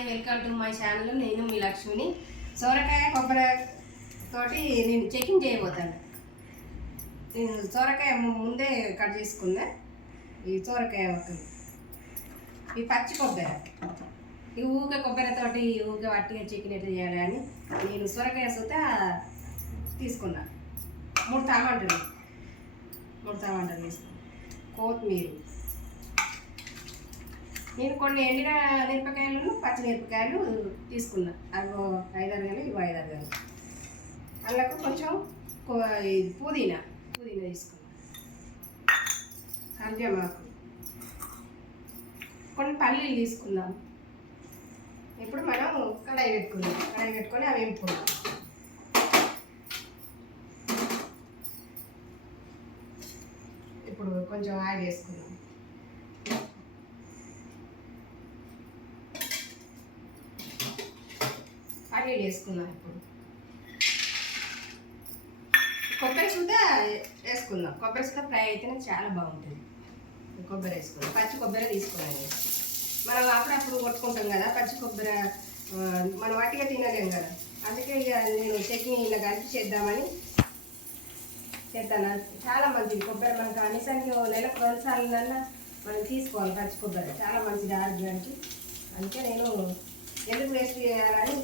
Hi, welcome to my channel. నేను మీ లక్ష్మిని. సొరకాయ కొబ్బరి తోటి నేను చెకింగ్ చేయబోతాను. సొరకాయ ముందే కట్ చేసుకున్నా. ఈ సొరకాయ ఒకటి, ఈ పచ్చి కొబ్బరి, ఈ ఊక కొబ్బరితోటి ఊక వట్టిగా చెకిన్ ఎట్లా చేయాలి అని నేను సొరకాయ సుత తీసుకున్నా. 3 టమాటాలు తీసుకున్నా, కొత్తిమీర, నేను కొన్ని ఎండిన మిరపకాయలను పచ్చి మిరపకాయలు తీసుకున్నా. అవి 5-6 గంటలు, ఇవి 5-6 గంటలు. అందులో కొంచెం పుదీనా తీసుకున్నా, కరివేపాకు, కొన్ని పల్లీలు తీసుకున్నాం. ఇప్పుడు మనం కడాయి పెట్టుకొని అవి వేపుకున్నాం. ఇప్పుడు కొంచెం ఆయిల్ వేసుకున్నాం. పల్లీలు వేసుకున్నాం. ఇప్పుడు కొబ్బరి సుద్ద వేసుకుందాం. కొబ్బరి సుద్ద ఫ్రై అయితేనే చాలా బాగుంటుంది. కొబ్బరి వేసుకున్నాం. పచ్చి కొబ్బరి తీసుకున్నాను. మనం అప్పుడప్పుడు కొట్టుకుంటాం కదా పచ్చి కొబ్బరి, మనం వాటిగా తినలేం కదా. అందుకే ఇక నేను చట్నీ ఇలా కలిపి చేద్దాను. చాలా మంచిది కొబ్బరి. మనకు కనీసానికి నెలకు 2 సార్లు మనం తీసుకోవాలి. పచ్చి కొబ్బరి చాలా మంచిది ఆరోగ్యానికి. అందుకే నేను ఎందుకు వేస్ట్ చేయాలని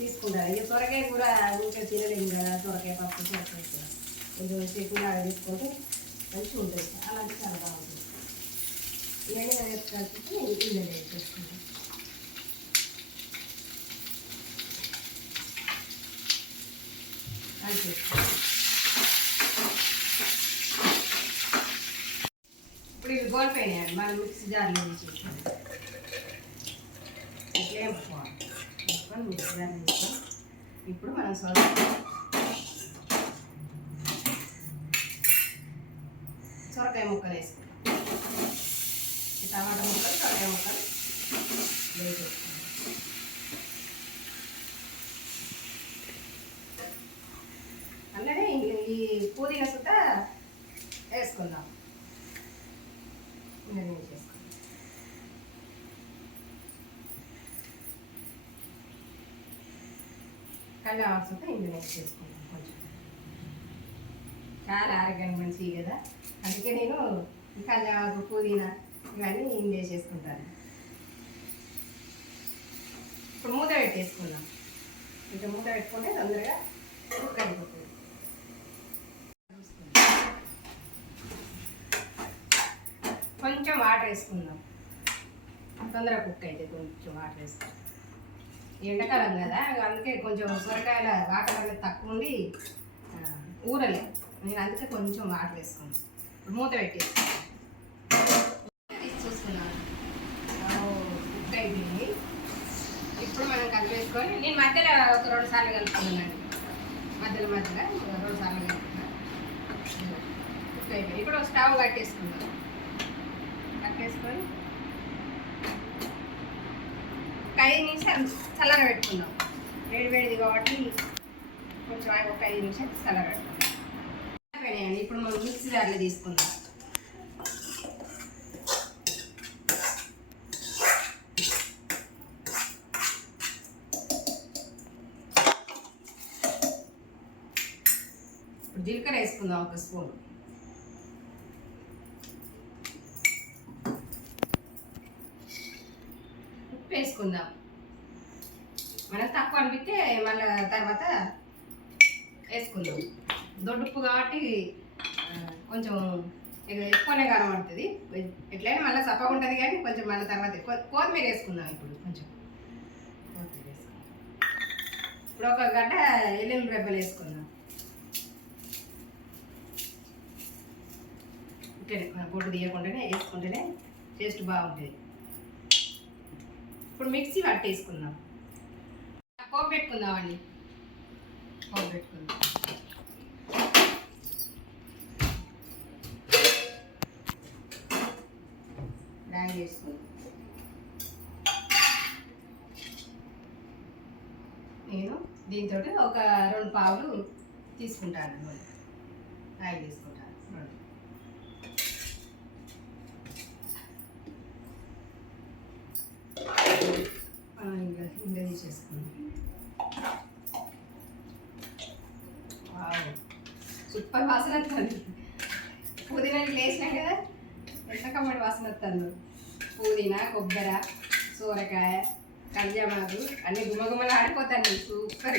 తీసుకుంటాను. ఇక సొరకాయ కూర ఇంకా తినలేము కదా. సొరకాయ పప్పు, సొరకాయ కూర కొంచెం చట్నీ లాగా తీసుకుంటే మంచిగా ఉంటుంది. చాలా అంటే చాలా బాగుంటుంది. ఇవన్నీ కలిపి ఇల్లు వేసుకుంటాను. ఇప్పుడు ఇవి గోల్పోయినాయండి. మనం మిక్సీ జార్లో వేసేసాం. ఇట్లేం వేసుకొని మిక్సీ జార్లో వేసాం. ఇప్పుడు మనం సొరకాయ ముక్కలు వేసుకుంటాం. టమాటా ముక్కలు, సొరకాయ ముక్కలు వేసేసుకుంటాం. అలానే ఈ పుదీనా సుత వేసుకుందాం. కల్లాకు సుత ఇందులో వేసేసుకుంటాం. కొంచెం చాలా ఆరోగ్యానికి మంచిది కదా. అందుకే నేను కల్లాకు, పుదీనా ఇవన్నీ ఇందులో వేసేసుకుంటాను. ఇప్పుడు మూత పెట్టేసుకుందాం. కొంచెం మూత పెట్టుకుంటే తొందరగా కుక్ అయిపోతుంది. కొంచెం వాటర్ వేసుకుందాం. తొందరగా కుక్ అయితే కొంచెం వాటర్ వేసుకుందాం. ఎండాకాలం కదా, అందుకే కొంచెం సొరకాయల వాటర్ అనేది తక్కువ ఉండి ఊరలే. నేను అందుకే కొంచెం వాటర్ వేసుకున్నాను. మూత పెట్టేసుకున్నాను. చూసుకున్నాను కుక్ అయిపోయింది. ఇప్పుడు మనం కలిపేసుకొని నేను మధ్యలో ఒక 2 సార్లు కలుపుకున్నానండి. మధ్యలో 2 సార్లు కలుపుకున్నాను. కుక్ అయిపోయింది. ఇప్పుడు స్టవ్ కట్టేసుకున్నాను. కట్టేసుకొని 5 నిమిషాలు చల్లగా పెట్టుకుందాం. వేడిది కాబట్టి కొంచెం ఒక 5 నిమిషాలు చల్లగా పెట్టుకుందాం. ఇప్పుడు మనం మిక్సీ జార్లో తీసుకుందాం. ఇప్పుడు జీలకర్ర వేసుకుందాం 1 స్పూన్. ఉప్పు వేసుకుందాం. మనకు తక్కువ అనిపిస్తే మళ్ళీ తర్వాత వేసుకుందాం. దొడ్డుప్పు కాబట్టి కొంచెం ఎక్కువనే కనబడుతుంది. ఎట్లయినా మళ్ళీ చప్పగా ఉంటుంది కానీ కొంచెం మళ్ళీ తర్వాత కొత్తిమీర వేసుకుందాం. ఇప్పుడు కొంచెం కొత్తిమీర వేసుకుందాం. ఇప్పుడు ఒక గడ్డ ఎల్లుల్లి రెబ్బలు వేసుకుందాం. ఇట్లనే పొట్టు తీయకుండానే వేసుకుంటేనే టేస్ట్ బాగుంటుంది. ఇప్పుడు మిక్సీ పట్టేసుకుందాం. పోపు పెట్టుకుందామండి. పోపు పెట్టుకుందాం. డాయి వేసుకుందాం. నేను దీంతో ఒక 2 పావులు తీసుకుంటాను. ఆయిల్ తీసుకుంటాను 2. సూపర్ వాసన వస్తుంది. పుదీనా వేసినాం కదా, ఎంత కమ్మడి వాసన వస్తుంది. పుదీనా, కొబ్బరి, సోరకాయ, కళ్యామాకు అన్ని గుమ్మగుమ్మలు ఆడిపోతాయి. సూపర్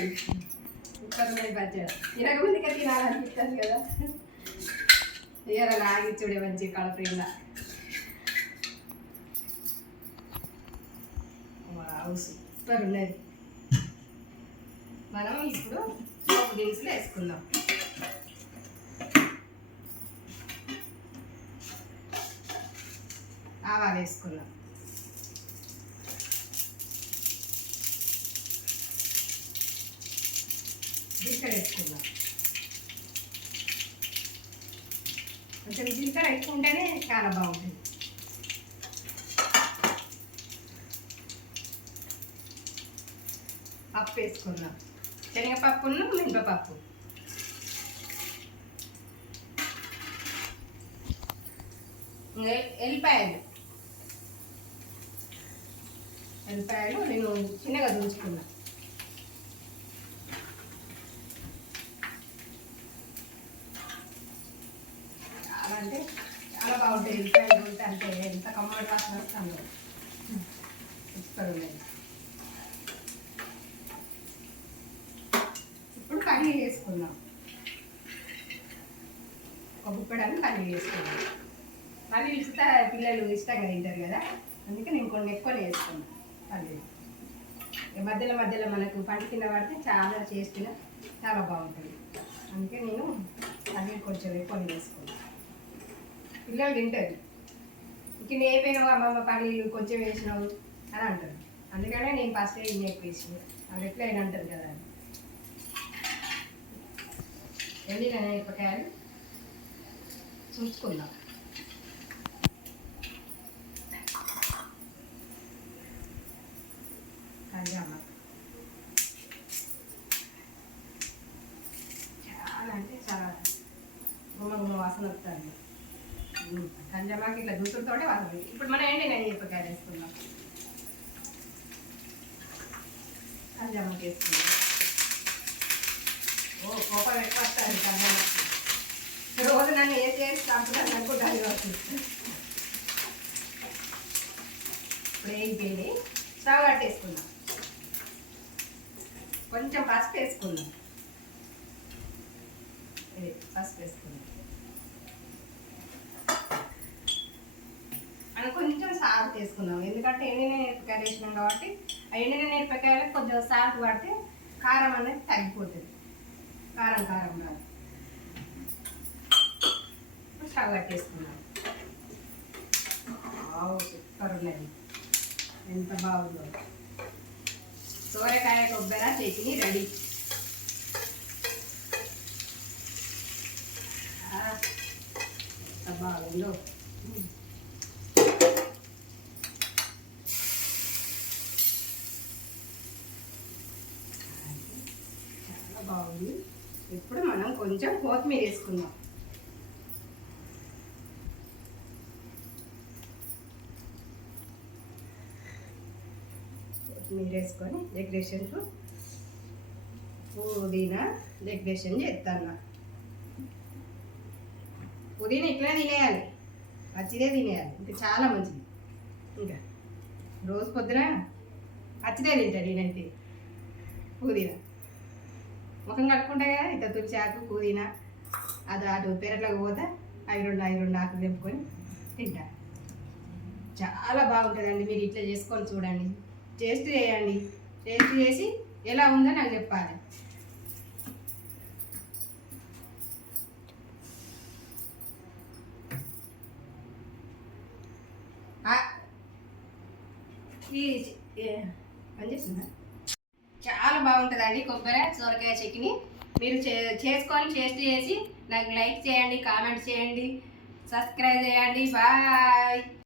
సూపర్ ఉన్నాయి పచ్చడి. తినకముందుకే తినాలనిపిస్తుంది కదా. ఇక లాగి చూడే మంచి కలపకుండా. సూపర్ ఉన్నది. మనం ఇప్పుడు పోపు దినుసులు వేసుకుందాం. ఆవాలు వేసుకుందాం. జీలకర్ర వేసుకుందాం. కొంచెం జీలకర్ర ఎక్కువ ఉంటేనే చాలా బాగుంటుంది. పప్పు వేసుకుందాం. శనగపప్పును మినపప్పు. ఎల్లిపాయలు నేను చిన్నగా దుంచుకున్నా. చాలా అంటే చాలా బాగుంటాయి. ఎల్లిపాయలు ఉంటే అంటే ఎంత కమ్మటి వాసన వస్తుందో. సూపర్ ఉన్నది. ఇప్పుడు పన్నీర్ వేసుకుందాం. ఒక గుప్పెడని పన్నీర్ వేసుకుందాం. పన్నీర్ ఇస్తే పిల్లలు ఇష్టంగా తింటారు కదా, అందుకే నేను కొన్ని ఎక్కువనే వేసుకున్నాను పన్నీర్. మధ్యలో మధ్యలో మనకు పంట కింద పడితే చాలా టేస్ట్గా చాలా బాగుంటుంది. అందుకే నేను పన్నీర్ కొంచెం ఎక్కువ వేసుకున్నాను. పిల్లలు తింటారు. ఇంక నేర్పోయినావు అమ్మమ్మ పన్నీరు కొంచెం వేసినావు అని అంటారు. అందుకనే నేను ఫస్ట్ ఇన్ని ఎక్కువ వేసినాను. అది ఎట్లయినా అంటారు కదా. ఎండిన మిరపకాయలు చూసుకుందాం. కళ్యామాకు చాలా అంటే చాలా గుమ్మ గుమ్మ వాసన వస్తుంది. కళ్యామాకు ఇట్లా గుర్తులతోటే వాసన. ఇప్పుడు మనం ఎండిన మిరపకాయలు వేసుకుందాం. కళ్యామాకు వేసుకుందాం. ఓ కోపం ఎక్కువ వస్తుంది కళ్యామాకు. రోజు నన్ను ఏం చేసి చంపుతాను అనుకుంటాను వస్తుంది. ఇప్పుడు వేగిపోయింది. స్టవ్ కట్టేసుకుందాం. కొంచెం పసుపు వేసుకుందాం. పసుపు వేసుకుందాం. అని కొంచెం సాల్ట్ వేసుకుందాం. ఎందుకంటే ఎండిన మిరపకాయలు వేసినాం కాబట్టి ఆ ఎండిన మిరపకాయలకు కొంచెం సాల్ట్ పడితే కారం అనేది తగ్గిపోతుంది. కారం కారం రాదు. స్టవ్ కట్టేసుకున్నాం. సూపర్ ఉన్నది. ఎంత బాగుందో. సోరకాయ కొబ్బరి చట్నీ రెడీ. ఎంత బాగుందో. చాలా బాగుంది. ఇప్పుడు మనం కొంచెం కొత్తిమీర వేసుకుందాం. కొత్తిమీర వేసుకొని డెకరేషన్కు పుదీనా డెకరేషన్ చేస్తాను. పుదీనా ఇట్లా తినేయాలి, పచ్చిదే తినేయాలి. ఇంకా చాలా మంచిది. ఇంకా రోజు పొద్దున పచ్చిదే తింటాడు నేనైతే. పుదీనా ముఖం కట్టుకుంటా కదా, ఇంత తులసాకు పుదీనా అది అటు పెరట్లోకి పోతే అవి రెండు ఆకులు తెంపుకొని తింటా. చాలా బాగుంటుందండి. మీరు ఇట్లా చేసుకొని చూడండి, టేస్ట్ చేయండి. టేస్ట్ చేసి ఎలా ఉందో నాకు చెప్పాలి. పనిచేస్తుందా? చాలా బాగుంటుందండి కొబ్బరి సొరకాయ చట్నీ. మీరు చేసుకొని టేస్ట్ చేసి నాకు లైక్ చేయండి, కామెంట్ చేయండి, సబ్స్క్రైబ్ చేయండి. బాయ్.